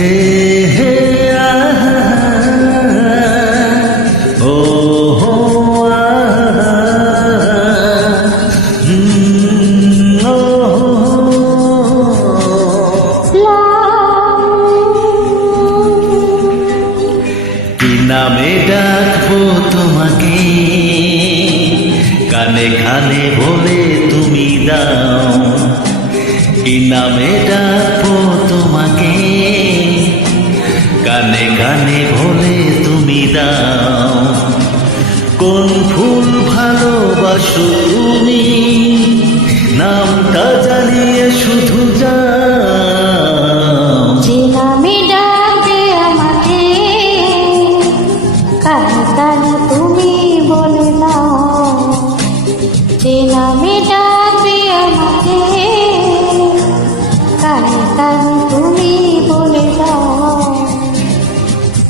হে হে আহা, ও হো আহা, ও কি নামে ডাকবো তোমাকে, কানে কানে বলে তুমি দাও। কি নামে ডাকবো তোমাকে, কানে কানে বলে তুমি দাও। কোন ফুল ভালোবাসো তুমি, নামটা জানিয়ে শুধু যাও। যে নামে ডাকবে আমাকে, কানে কানে তুমি বলে দাও। যে নামে ডাকবে আমাকে, কানে কানে তুমি বলে দাও।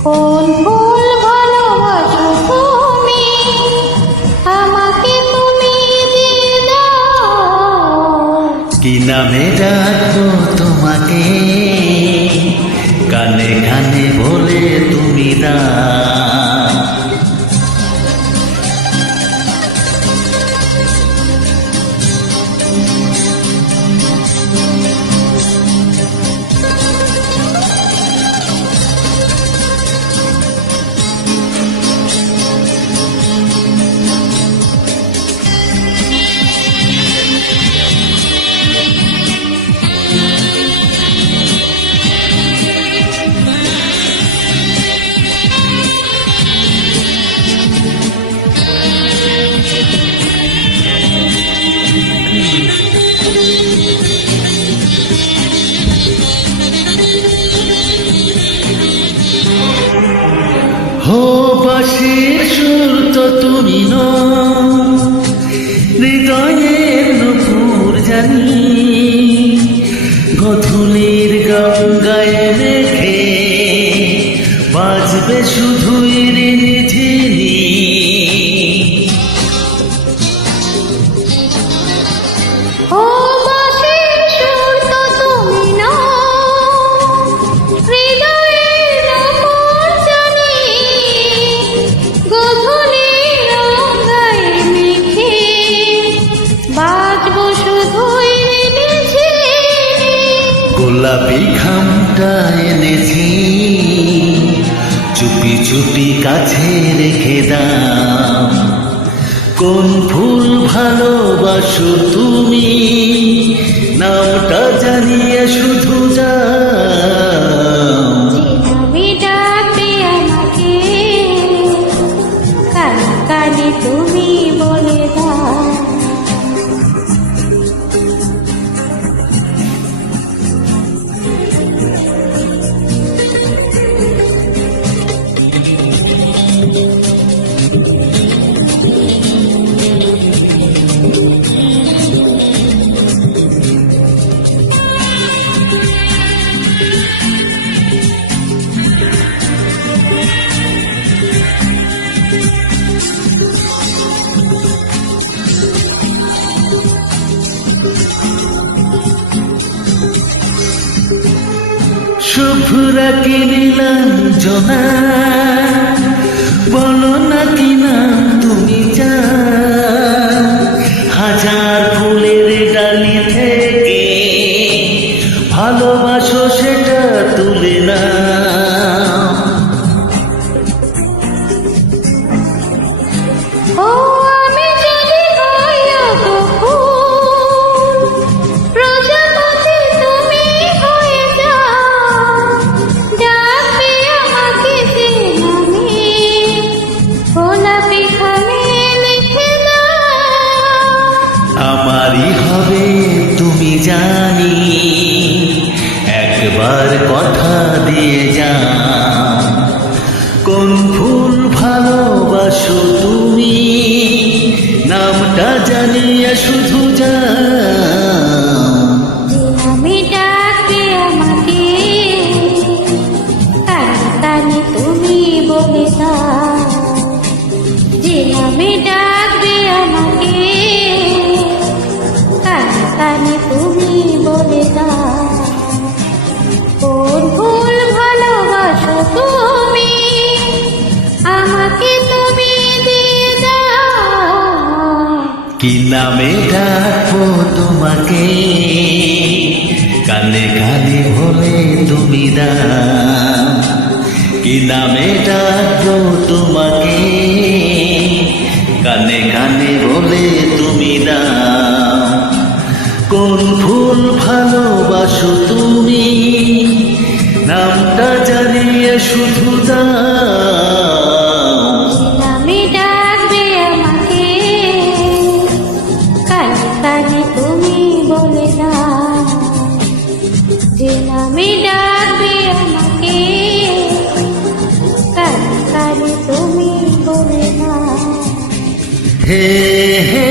কোন ফুল ভালোবাসো তুমি, আমাকে তুমি দিয়ে দাও। কি নামে ডাকবো তোমাকে, কানে কানে বলে তুমি দাও। হো বাঁশির সুর তো তুমি নও, হৃদয়ের নূপুর জানি। গধূলির গঙ্গায় রেখে বাজবে শুধুই রিঝিনি। ও বাঁশির সুর তো তুমি নও, হৃদয়ের নূপুর জানি। গধূলির গঙ্গায় মেখে বাজবো শুধুই রিঝিনি। গোলাপি খামটা এনেছি, চুপি চুপি কাছে রেখে দাও। কোন ফুল ভালোবাসো তুমি, নামটা জানিয়ে শুধু যাও। যে নামে ডাকবে আমাকে, কানে কানে তুমি বলে দাও। শুভ্রা কি নীলাঞ্জনা, বলো না কি নাম তুমি জান। হাজার ফুলের ডালি থেকে ভালোবাসো সেটা তুলে না। ও আমি যদি হই ফুল, প্রজাপতি তুমি হয়ে যাও। ডাকবে আমাকে যে নামে, গোলাপি খামে লিখে দাও। আমারই হবে তুমি জানি, একবার কথা দিয়ে যাও। কোন ফুল ভালোবাসো তুমি, নামটা জানিয়ে শুধু যাও। যে নামে ডাকবে আমাকে, কানে কানে তুমি বলে দাও। যে নামে ডাকবে আমাকে, কানে কানে তুমি বলে দাও। কোন ফুল কি নামে ডাকবো তোমাকে, কানে কানে বলে তুমি দাও। কি নামে ডাকবো তোমাকে, কানে কানে বলে তুমি দাও। কোন ফুল ভালোবাসো তুমি, নামটা জানিয়ে শুধু দাও। যে নামে ডাকবে আমাকে, কানে কানে তুমি বলে দাও। যে নামে ডাকবে আমাকে, কানে কানে তুমি বলে দাও। হে হে